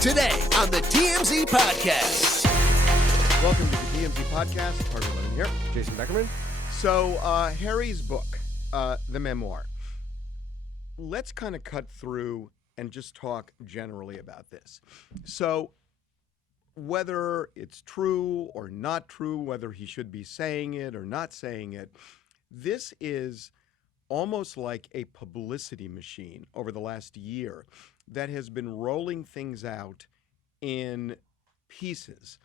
Today on the TMZ Podcast. Welcome to the TMZ Podcast. Harvey Lemon here. Jason Beckerman. So, Harry's book, the memoir. Let's kind of cut through and just talk generally about this. So, whether it's true or not true, whether he should be saying it or not saying it, this is almost like a publicity machine over the last year that has been rolling things out in pieces.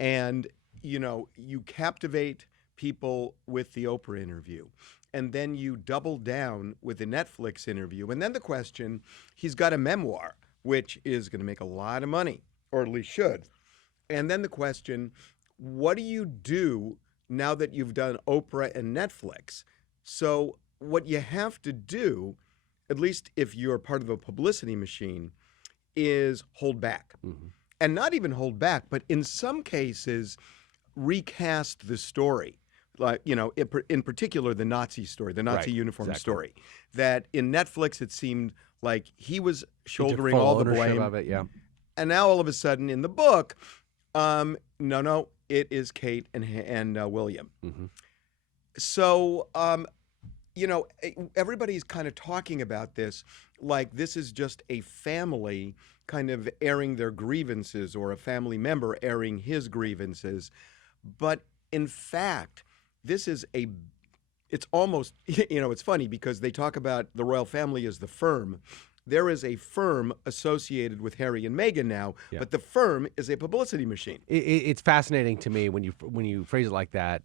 And, you know, you captivate people with the Oprah interview, and then you double down with the Netflix interview. And then the question, he's got a memoir, which is going to make a lot of money, or at least should. And then the question, what do you do now that you've done Oprah and Netflix? So what you have to do, at least if you're part of a publicity machine, is hold back. Mm-hmm. And not even hold back, but in some cases, recast the story. Like, you know, in particular, the Nazi story, the Nazi uniform story. That in Netflix, it seemed like he was shouldering all the blame. Of it, yeah. And now all of a sudden in the book, no, it is Kate and William. Mm-hmm. So, you know, everybody's kind of talking about this like this is just a family kind of airing their grievances or a family member airing his grievances. But in fact, this is it's almost, you know, it's funny because they talk about the royal family as the firm. There is a firm associated with Harry and Meghan now, but the firm is a publicity machine. It's fascinating to me when you phrase it like that.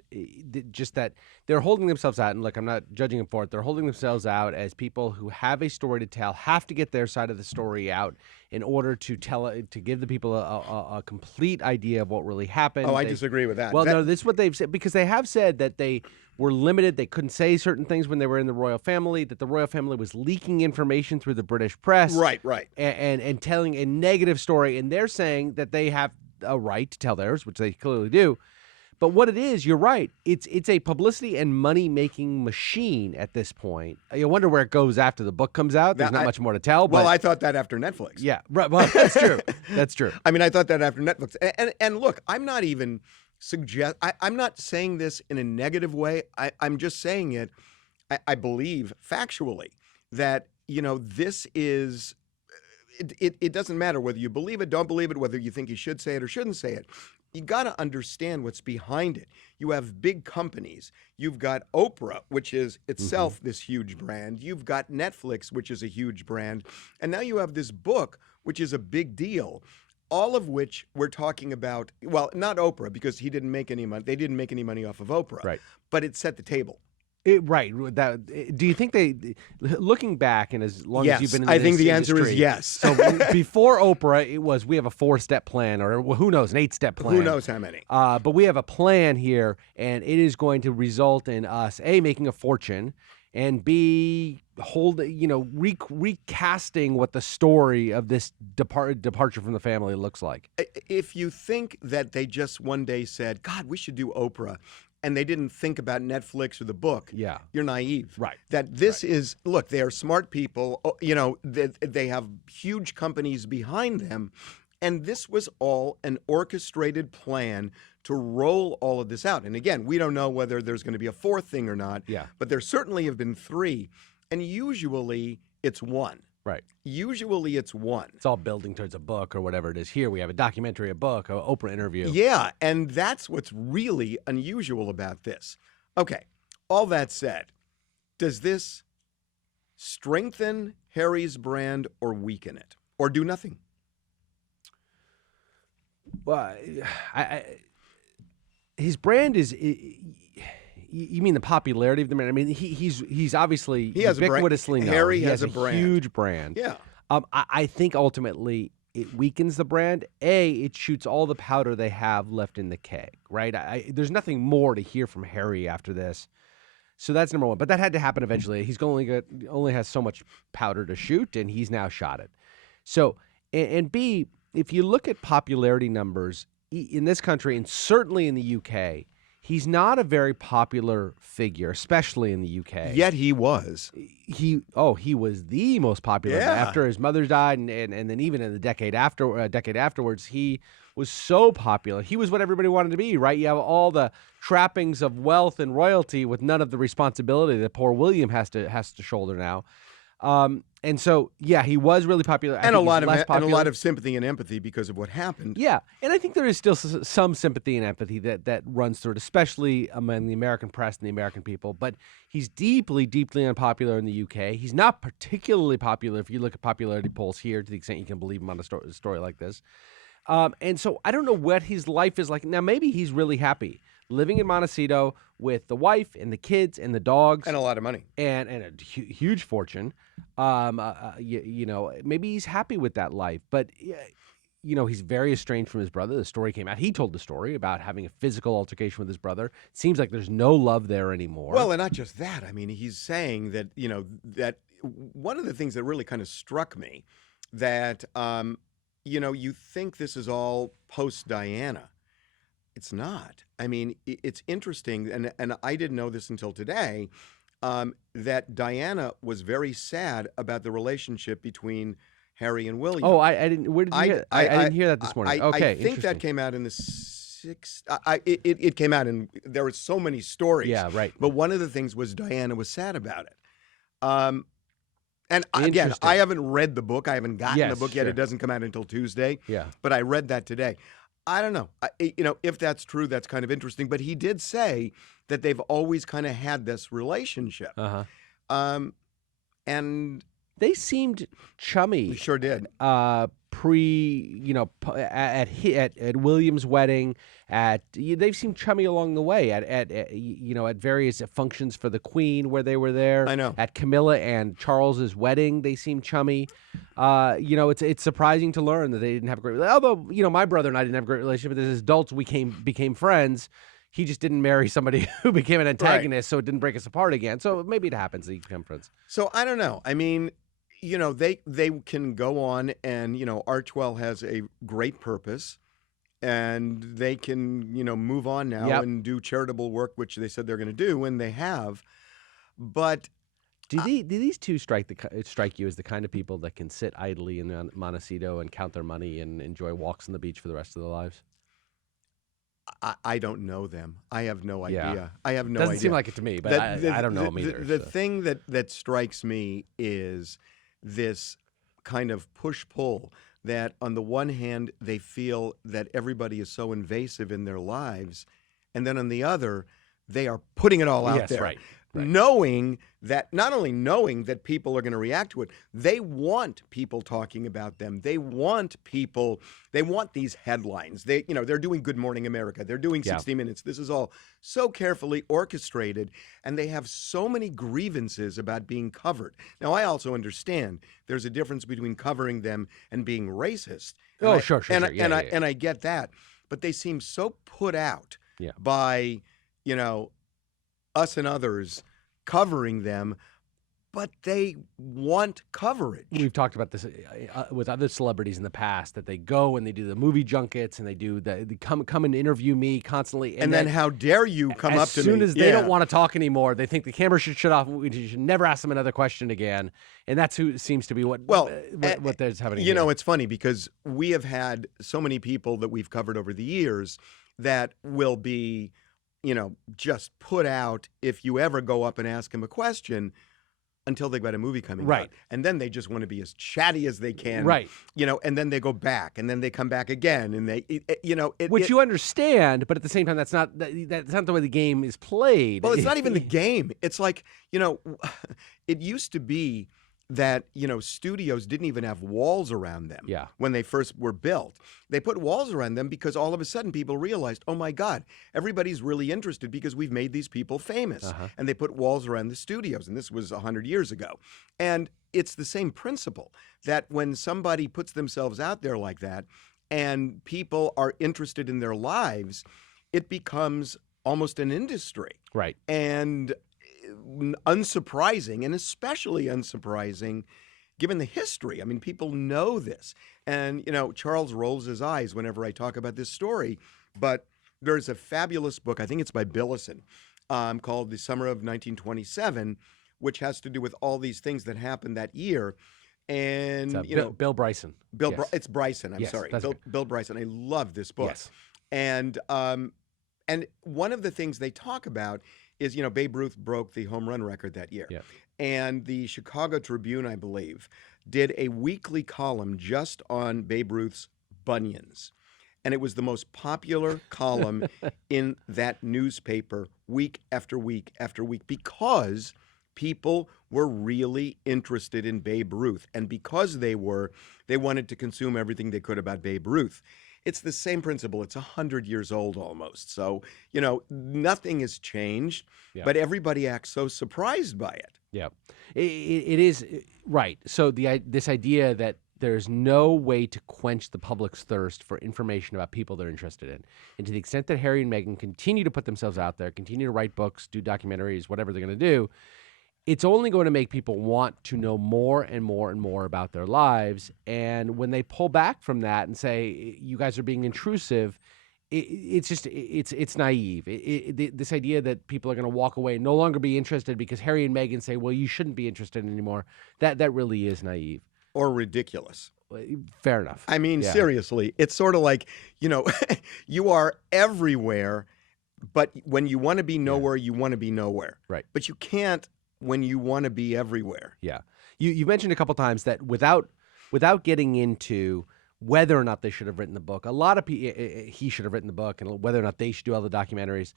Just that they're holding themselves out, and look, I'm not judging them for it. They're holding themselves out as people who have a story to tell, have to get their side of the story out in order to give the people a complete idea of what really happened. Oh, I disagree with that. Well, no, this is what they've said, because they have said that they were limited. They couldn't say certain things when they were in the royal family, that the royal family was leaking information through the British press. Right. And telling a negative story. And they're saying that they have a right to tell theirs, which they clearly do. But what it is, you're right. It's a publicity and money-making machine at this point. You wonder where it goes after the book comes out. There's not much more to tell. But, well, I thought that after Netflix. Yeah, right. Well, that's true. That's true. I mean, I thought that after Netflix. And look, I'm not even I'm not saying this in a negative way. I'm just saying it, I believe factually that, you know, this is, it doesn't matter whether you believe it, don't believe it, whether you think you should say it or shouldn't say it. You got to understand what's behind it. You have big companies. You've got Oprah, which is itself this huge brand. You've got Netflix, which is a huge brand. And now you have this book, which is a big deal. All of which we're talking about, well, not Oprah, because he didn't make any money. They didn't make any money off of Oprah. Right. But it set the table. Right. Do you think looking back, and as long as you've been in I this think the answer industry, is yes. So before Oprah, it was, we have a 4-step plan, or who knows, an 8-step plan. Who knows how many. But we have a plan here, and it is going to result in us, A, making a fortune, and B, recasting what the story of this departure from the family looks like. If you think that they just one day said, God, we should do Oprah, and they didn't think about Netflix or the book, you're naive. Right. That this is, look, they are smart people. You know, they have huge companies behind them. And this was all an orchestrated plan to roll all of this out. And again, we don't know whether there's going to be a fourth thing or not. But there certainly have been 3. And usually it's 1. Right. Usually it's 1. It's all building towards a book or whatever it is. Here we have a documentary, a book, an Oprah interview. Yeah, and that's what's really unusual about this. Okay, all that said, does this strengthen Harry's brand or weaken it? Or do nothing? Well, his brand is... You mean the popularity of the man? I mean, he's obviously ubiquitously known. Harry has a brand. Huge brand. Yeah. I think ultimately it weakens the brand. It shoots all the powder they have left in the keg, right? There's nothing more to hear from Harry after this. So that's number one. But that had to happen eventually. He's only has so much powder to shoot, and he's now shot it. So, and B, if you look at popularity numbers in this country, and certainly in the UK, He's not a very popular figure, especially in the UK. Yet he was. He was the most popular Yeah. after his mother died, and then even in the decade afterwards, he was so popular. He was what everybody wanted to be, right? You have all the trappings of wealth and royalty with none of the responsibility that poor William has to shoulder now. And so, yeah, he was really popular. And a lot of sympathy and empathy because of what happened. Yeah, and I think there is still some sympathy and empathy that runs through it, especially among the American press and the American people. But he's deeply, deeply unpopular in the UK. He's not particularly popular if you look at popularity polls here, to the extent you can believe him on a story like this. And so I don't know what his life is like. Now, maybe he's really happy living in Montecito with the wife and the kids and the dogs. And a lot of money. And a huge fortune. Maybe he's happy with that life. But, he's very estranged from his brother. The story came out. He told the story about having a physical altercation with his brother. It seems like there's no love there anymore. Well, and not just that. I mean, he's saying that, that one of the things that really kind of struck me that, you think this is all post-Diana. It's not. I mean, it's interesting, and I didn't know this until today, that Diana was very sad about the relationship between Harry and William. Oh, I didn't. Where did you hear? I didn't hear that this morning. Okay, I think that came out in the it came out, and there were so many stories. Yeah, right. But one of the things was Diana was sad about it. And again, I haven't read the book. I haven't gotten the book yet. Sure. It doesn't come out until Tuesday. Yeah. But I read that today. I don't know. If that's true, that's kind of interesting. But he did say that they've always kind of had this relationship. Uh-huh. And they seemed chummy. They sure did. At William's wedding, they've seemed chummy along the way at various functions for the Queen where they were there. I know. At Camilla and Charles's wedding, they seemed chummy. It's surprising to learn that they didn't have a great. Although my brother and I didn't have a great relationship, but as adults we became friends. He just didn't marry somebody who became an antagonist, so it didn't break us apart again. So maybe it happens that you become friends. So I don't know. I mean, they can go on and, Archwell has a great purpose and they can, move on now and do charitable work, which they said they're going to do, and they have. But do these two strike you as the kind of people that can sit idly in Montecito and count their money and enjoy walks on the beach for the rest of their lives? I don't know them. I have no idea. Yeah. I have no idea. Doesn't seem like it to me, but I don't know them either. The thing that strikes me is this kind of push-pull that on the one hand, they feel that everybody is so invasive in their lives, and then on the other, they are putting it all out there. Right. Knowing that, not only knowing that people are going to react to it, they want people talking about them. They want these headlines. They're doing Good Morning America. They're doing 60 Minutes. This is all so carefully orchestrated, and they have so many grievances about being covered. Now, I also understand there's a difference between covering them and being racist. Sure. And I get that. But they seem so put out by, us and others covering them, but they want coverage. We've talked about this with other celebrities in the past, that they go and they do the movie junkets and they come and interview me constantly. And then how dare you come up to me? As soon as they don't want to talk anymore, they think the camera should shut off. We should never ask them another question again. And that's who seems to be what there's happening. It's funny because we have had so many people that we've covered over the years that will be just put out if you ever go up and ask him a question until they've got a movie coming out. And then they just want to be as chatty as they can. Right. And then they go back and then they come back again and which you understand, but at the same time, that's not the way the game is played. Well, it's not even the game. It's like, it used to be that, studios didn't even have walls around them when they first were built. They put walls around them because all of a sudden people realized, oh my God, everybody's really interested because we've made these people famous. Uh-huh. And they put walls around the studios. And this was 100 years ago. And it's the same principle that when somebody puts themselves out there like that and people are interested in their lives, it becomes almost an industry. Right. And unsurprising, and especially unsurprising given the history. I mean, people know this. And, Charles rolls his eyes whenever I talk about this story. But there's a fabulous book, I think it's by Billison, called The Summer of 1927, which has to do with all these things that happened that year. And, Bill Bryson. It's Bryson, I'm sorry. Bill Bryson. I love this book. Yes. And one of the things they talk about is, Babe Ruth broke the home run record that year. Yeah. And the Chicago Tribune, I believe, did a weekly column just on Babe Ruth's bunions. And it was the most popular column in that newspaper week after week after week because people were really interested in Babe Ruth. And because they wanted to consume everything they could about Babe Ruth. It's the same principle. It's 100 years old almost. So, nothing has changed, but everybody acts so surprised by it. Yeah, it is right. So this idea that there's no way to quench the public's thirst for information about people they're interested in. And to the extent that Harry and Meghan continue to put themselves out there, continue to write books, do documentaries, whatever they're going to do, it's only going to make people want to know more and more and more about their lives. And when they pull back from that and say, you guys are being intrusive, it's naive. This idea that people are going to walk away and no longer be interested because Harry and Meghan say, well, you shouldn't be interested anymore, that really is naive. Or ridiculous. Fair enough. I mean, seriously, it's sort of like, you are everywhere, but when you want to be nowhere, you want to be nowhere. Right. But you can't when you want to be everywhere. Yeah. You mentioned a couple times that without getting into whether or not they should have written the book, a lot of people, he should have written the book, and whether or not they should do all the documentaries,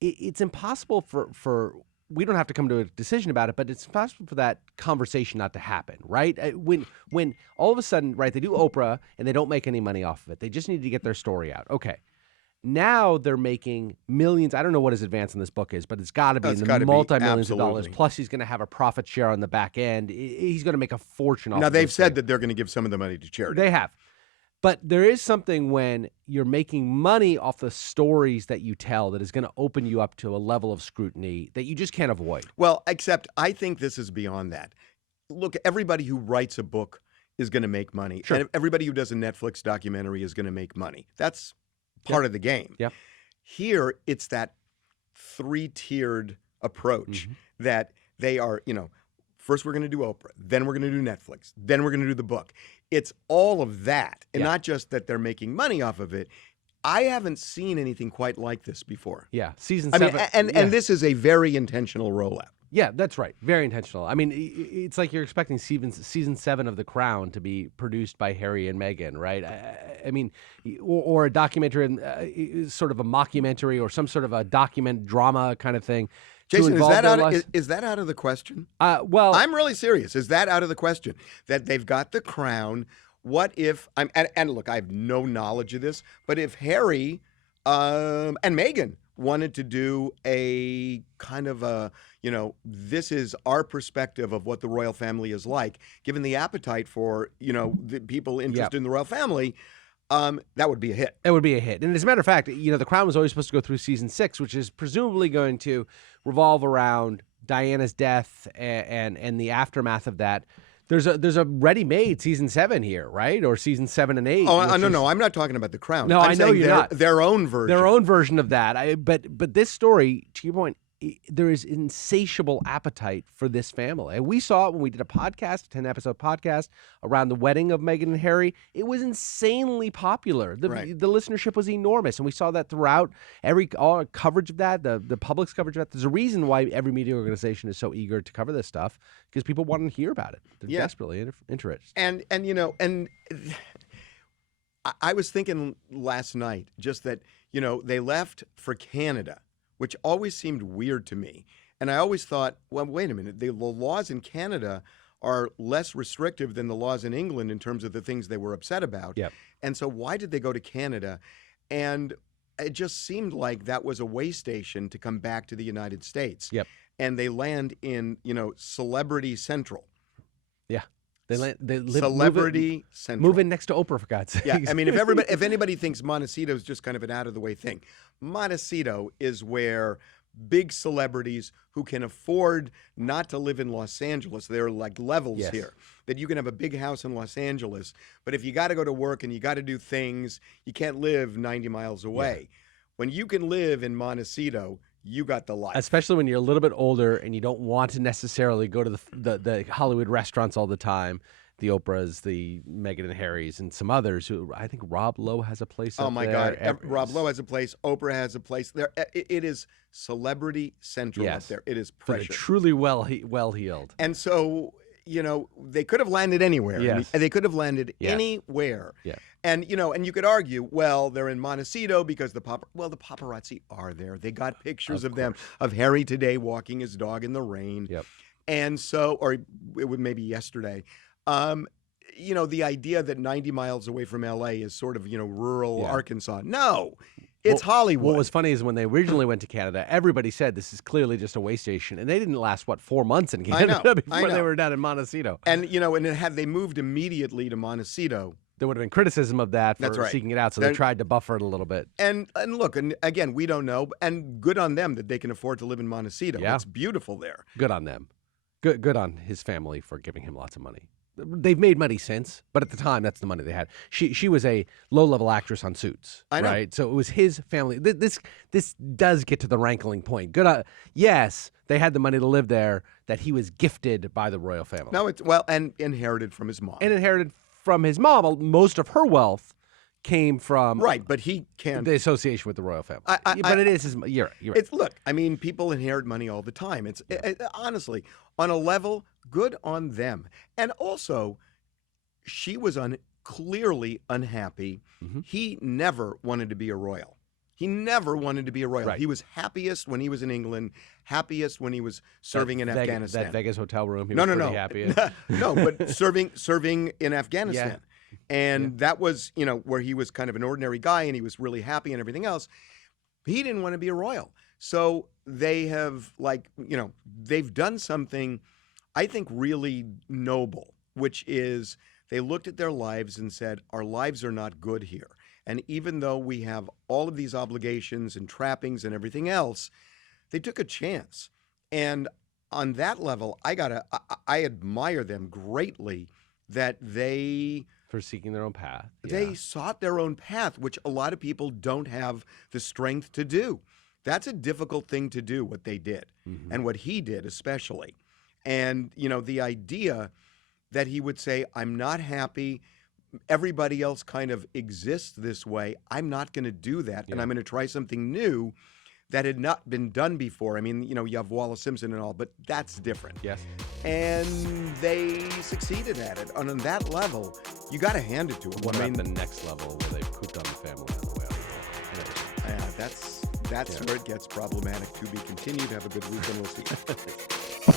it's impossible for we don't have to come to a decision about it, but it's impossible for that conversation not to happen, right? When all of a sudden, right, they do Oprah and they don't make any money off of it. They just need to get their story out. Okay. Now they're making millions. I don't know what his advance on this book is, but it's got to be in the multi-millions of dollars. Plus, he's going to have a profit share on the back end. He's going to make a fortune off of it. Now, they've said that they're going to give some of the money to charity. They have. But there is something when you're making money off the stories that you tell that is going to open you up to a level of scrutiny that you just can't avoid. Well, except I think this is beyond that. Look, everybody who writes a book is going to make money. Sure. And everybody who does a Netflix documentary is going to make money. That's part of the game. Yeah. Here, it's that three-tiered approach that they are, first we're going to do Oprah, then we're going to do Netflix, then we're going to do the book. It's all of that, and not just that they're making money off of it. I haven't seen anything quite like this before. Yeah, season 7. And this is a very intentional rollout. Yeah, that's right. Very intentional. I mean, it's like you're expecting season 7 of The Crown to be produced by Harry and Meghan, right? I mean, or a documentary, sort of a mockumentary or some sort of a document drama kind of thing. Jason, is that out of the question? Well, I'm really serious. Is that out of the question? That they've got The Crown. What if and look, I have no knowledge of this, but if Harry and Meghan wanted to do a kind of a, this is our perspective of what the royal family is like, given the appetite for, the people interested in the royal family, that would be a hit. It would be a hit. And as a matter of fact, The Crown was always supposed to go through season 6, which is presumably going to revolve around Diana's death and the aftermath of that. There's a ready-made season 7 here, right? Or season 7 and 8. Oh, no, I'm not talking about The Crown. No, I'm I know you're not. Their own version. Their own version of that. But this story, to your point, there is insatiable appetite for this family. And we saw it when we did a 10-episode podcast around the wedding of Meghan and Harry. It was insanely popular. The listenership was enormous. And we saw that throughout all coverage of that, the public's coverage of that. There's a reason why every media organization is so eager to cover this stuff, because people want to hear about it. They're desperately interested. And I was thinking last night just that, they left for Canada, which always seemed weird to me. And I always thought, well, wait a minute, the laws in Canada are less restrictive than the laws in England in terms of the things they were upset about. Yep. And so why did they go to Canada? And it just seemed like that was a way station to come back to the United States. Yep. And they land in, Celebrity Central. Yeah. They live Celebrity Central. Move in next to Oprah, for God's sake. Yeah, I mean, if anybody thinks Montecito is just kind of an out of the way thing, Montecito is where big celebrities who can afford not to live in Los Angeles, there are like levels here, that you can have a big house in Los Angeles, but if you got to go to work and you got to do things, you can't live 90 miles away. When you can live in Montecito, you got the life. Especially when you're a little bit older and you don't want to necessarily go to the Hollywood restaurants all the time. The Oprahs, the Meghan and Harrys, and some others. Who I think Rob Lowe has a place. Oh my there. God! Rob Lowe has a place. Oprah has a place. There, it is celebrity central up there. It is For the precious. truly well heeled. And so, they could have landed anywhere. Yes. They could have landed Yes. anywhere. Yeah. And and you could argue, well, they're in Montecito because the paparazzi are there. They got pictures of them of Harry today walking his dog in the rain. Yep. And so, or it would maybe yesterday. The idea that 90 miles away from LA is sort of, rural Arkansas. No, it's Hollywood. What was funny is when they originally went to Canada, everybody said this is clearly just a way station. And they didn't last, 4 months in Canada before they were down in Montecito. And, and had they moved immediately to Montecito, there would have been criticism of that for seeking it out. So they tried to buffer it a little bit. And look, and again, we don't know. And good on them that they can afford to live in Montecito. Yeah. It's beautiful there. Good on them. Good on his family for giving him lots of money. They've made money since, but at the time, that's the money they had. She was a low-level actress on Suits, I know. right? So it was his family. This does get to the rankling point. Yes, they had the money to live there that he was gifted by the royal family. No, and inherited from his mom. And inherited from his mom. Most of her wealth came from but he can't. the association with the royal family. But it is his. You're right. Look, I mean, people inherit money all the time. Honestly, on a level, good on them. And also, she was clearly unhappy. Mm-hmm. He never wanted to be a royal. He never wanted to be a royal. Right. He was happiest when he was in England, happiest when he was serving in Afghanistan. That Vegas hotel room. He No, was no, pretty no. happy in. No, but serving in Afghanistan. Yeah. And that was, where he was kind of an ordinary guy and he was really happy and everything else. He didn't want to be a royal. So they have they've done something I think really noble, which is they looked at their lives and said, our lives are not good here. And even though we have all of these obligations and trappings and everything else, they took a chance. And on that level, I admire them greatly that they For seeking their own path. They sought their own path, which a lot of people don't have the strength to do. That's a difficult thing to do, what they did, and what he did especially. And, the idea that he would say, I'm not happy, everybody else kind of exists this way, I'm not going to do that, and I'm going to try something new that had not been done before. I mean, you have Wallace Simpson and all, but that's different. Yes. And they succeeded at it. And on that level, you got to hand it to them. What about the next level where they pooped on the family on the way out? That's where it gets problematic. To be continued. Have a good weekend. We'll see you.